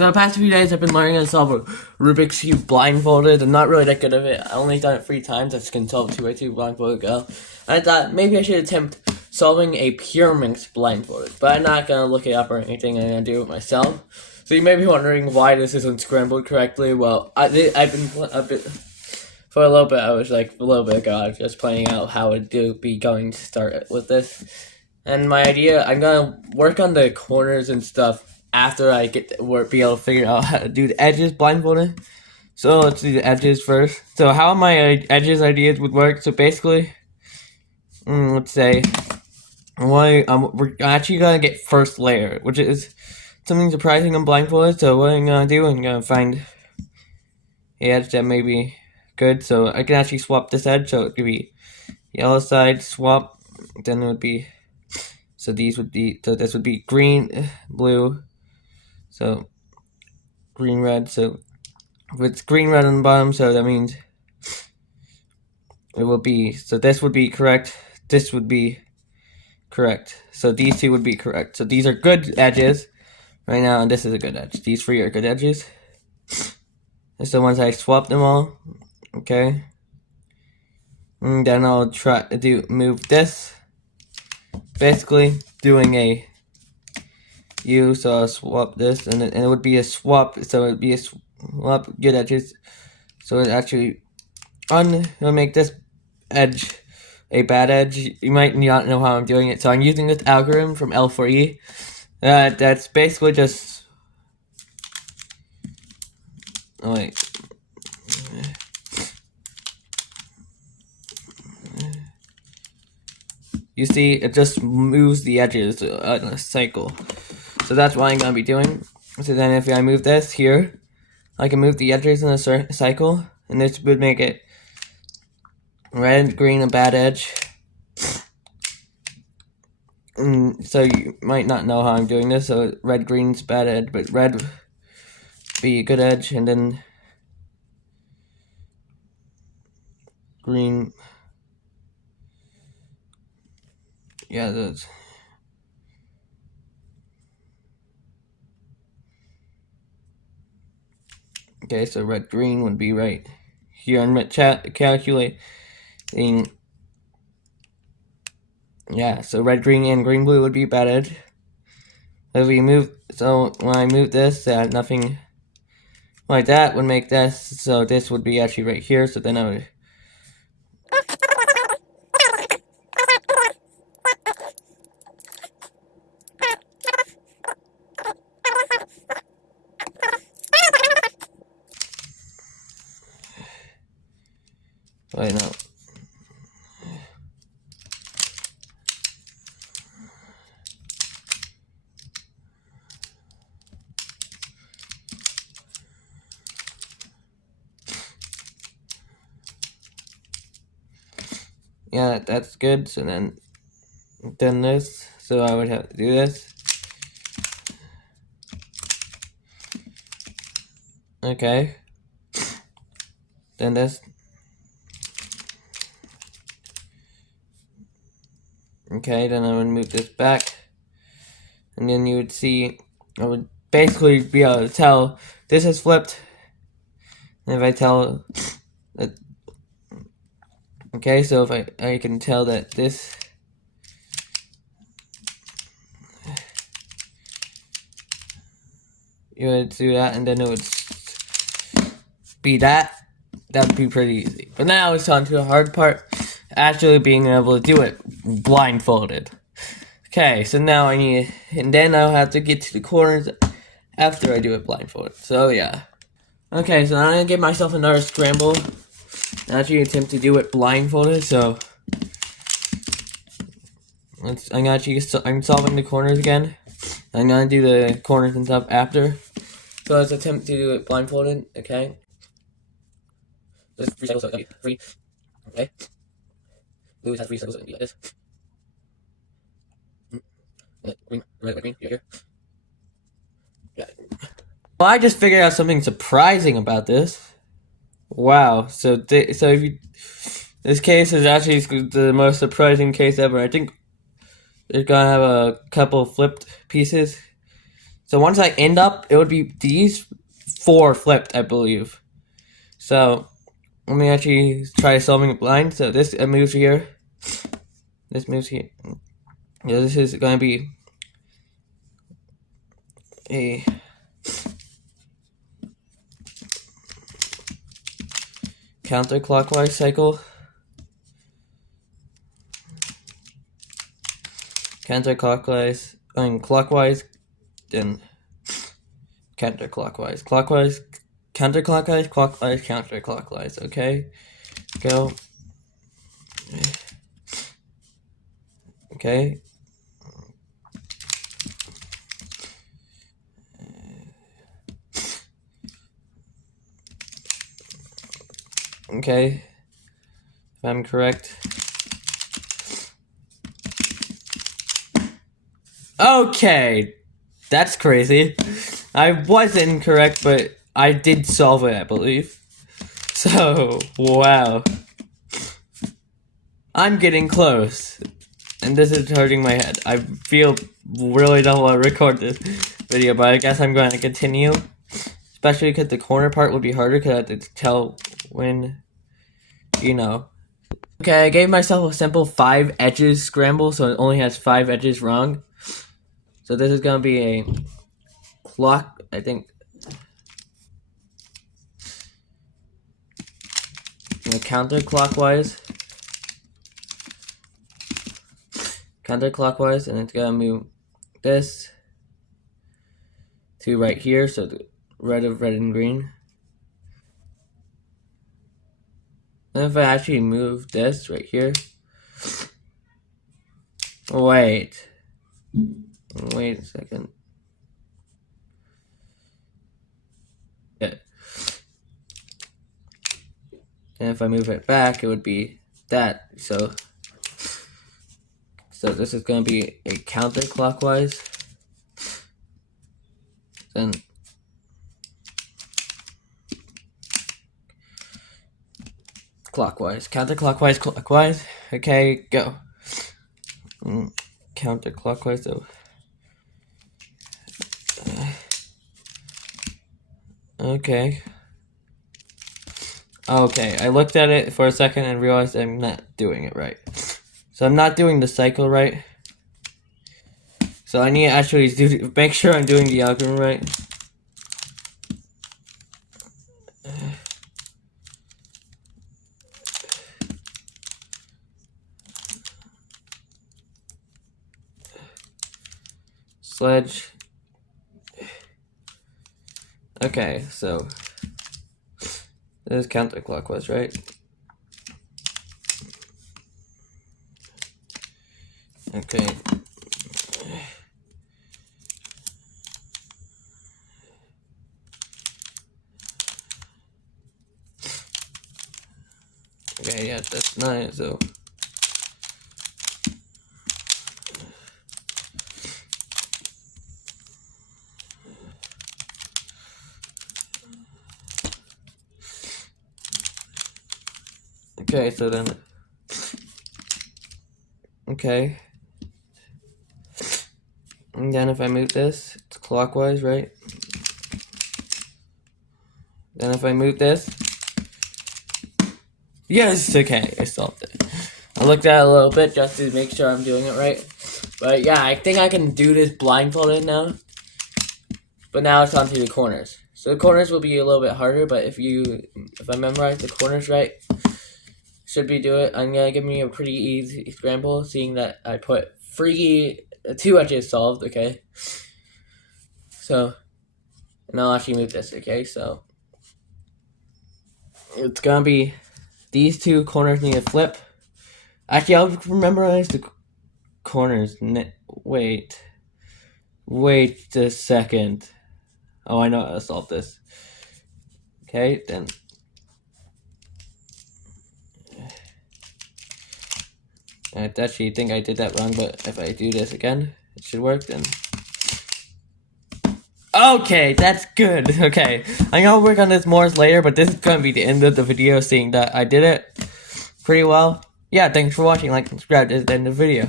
So the past few days I've been learning how to solve a Rubik's Cube blindfolded. I'm not really that good at it. I only done it 3 times. I just can solve 2 by 2 blindfolded go. I thought maybe I should attempt solving a pyraminx blindfolded. But I'm not going to look it up or anything. I'm going to do it myself. So you may be wondering why this isn't scrambled correctly. Well, I've been a bit... For a little bit, I was like, a little bit ago, I was just planning out how it would be going to start with this. And my idea, I'm going to work on the corners and stuff after I get to be able to figure out how to do the edges blindfolded. So let's do the edges first. So how my edges ideas would work, so basically, let's say, we're actually going to get first layer, which is something surprising on blindfolded. So what I'm going to do, I'm going to find the edge that may be good. So I can actually swap this edge, so it could be yellow side, swap, then it would be, so this would be green, blue, so green, red, so if it's green, red on the bottom, so that means it will be, so this would be correct, this would be correct, so these two would be correct. So these are good edges right now, and this is a good edge. These 3 are good edges. That's the ones I swapped them all. Okay, and then I'll try to move this, basically doing a U, so I'll swap this, and it would be a swap, so it would be a swap, good edges, so it actually, it'll make this edge a bad edge. You might not know how I'm doing it, so I'm using this algorithm from L4E, that's basically just, oh wait, you see, it just moves the edges in a cycle. So that's what I'm going to be doing. So then if I move this here, I can move the edges in a cycle. And this would make it red, green, a bad edge. And so you might not know how I'm doing this. So red, green's bad edge, but red would be a good edge. And then green... Yeah, those. Okay, so red green would be right here on calculating. Yeah, so red green and green blue would be bad edge. If we move, so when I move this, nothing like that would make this. So this would be actually right here. So then I would. Wait, no. Yeah, that's good. So then this. So I would have to do this. Okay. Then this. Okay, then I would move this back, and then you would see, I would basically be able to tell this is flipped, and if I tell that, okay, so if I can tell that this, you would do that, and then it would be that would be pretty easy. But now it's on to the hard part, actually being able to do it blindfolded. Okay, so now and then I'll have to get to the corners after I do it blindfolded. So yeah. Okay, so I'm gonna give myself another scramble. Actually attempt to do it blindfolded, so I'm solving the corners again. I'm gonna do the corners and stuff after. So let's attempt to do it blindfolded, okay? Just 3 cycles, so it'll be 3. Okay. Blue has 3 cycles, so it'll be like this. Green, red, green, here. Yeah. Well, I just figured out something surprising about this. Wow. So if you, this case is actually the most surprising case ever. I think they're gonna have a couple flipped pieces. So once I end up, it would be these 4 flipped, I believe. So let me actually try solving it blind. So this moves here. This moves here. Yeah, this is going to be a counterclockwise cycle. Counterclockwise, clockwise, then counterclockwise. Clockwise, counterclockwise, clockwise, counterclockwise. Okay, go. Okay. Okay, if I'm correct. Okay, that's crazy. I was incorrect, but I did solve it, I believe. So, wow. I'm getting close. And this is hurting my head. I feel really don't want to record this video, but I guess I'm going to continue. Especially because the corner part would be harder because I have to tell when, you know. Okay, I gave myself a simple 5 edges scramble, so it only has 5 edges wrong. So this is going to be a clock, I think. Counterclockwise. Counterclockwise, and it's going to move this to right here, so the red and green. And if I actually move this right here. Wait a second. Yeah. And if I move it back, it would be that. So this is going to be a counterclockwise. Then clockwise, counterclockwise, clockwise. Okay, go. Counterclockwise, so. Okay. Okay, I looked at it for a second and realized I'm not doing it right. So I'm not doing the cycle right. So I need to actually make sure I'm doing the algorithm right. Sledge. Okay, so this is counterclockwise, right? Okay. Okay, yeah, that's 9, so. Okay, so then. Okay. And then if I move this, it's clockwise, right? Then if I move this. Yes, okay, I solved it. I looked at it a little bit just to make sure I'm doing it right. But yeah, I think I can do this blindfolded now. But now it's on to the corners. So the corners will be a little bit harder, but if I memorize the corners right, should be do it. I'm gonna give me a pretty easy scramble, seeing that I put 2 edges solved, okay? So, and I'll actually move this, okay? So, it's gonna be these 2 corners need to flip. Actually, I'll memorize the corners. Wait a second. Oh, I know how to solve this. Okay, then. I actually think I did that wrong, but if I do this again, it should work then. Okay, that's good. Okay, I'm gonna work on this more later, but this is gonna be the end of the video, seeing that I did it pretty well. Yeah, thanks for watching. Like and subscribe. This is the end of the video.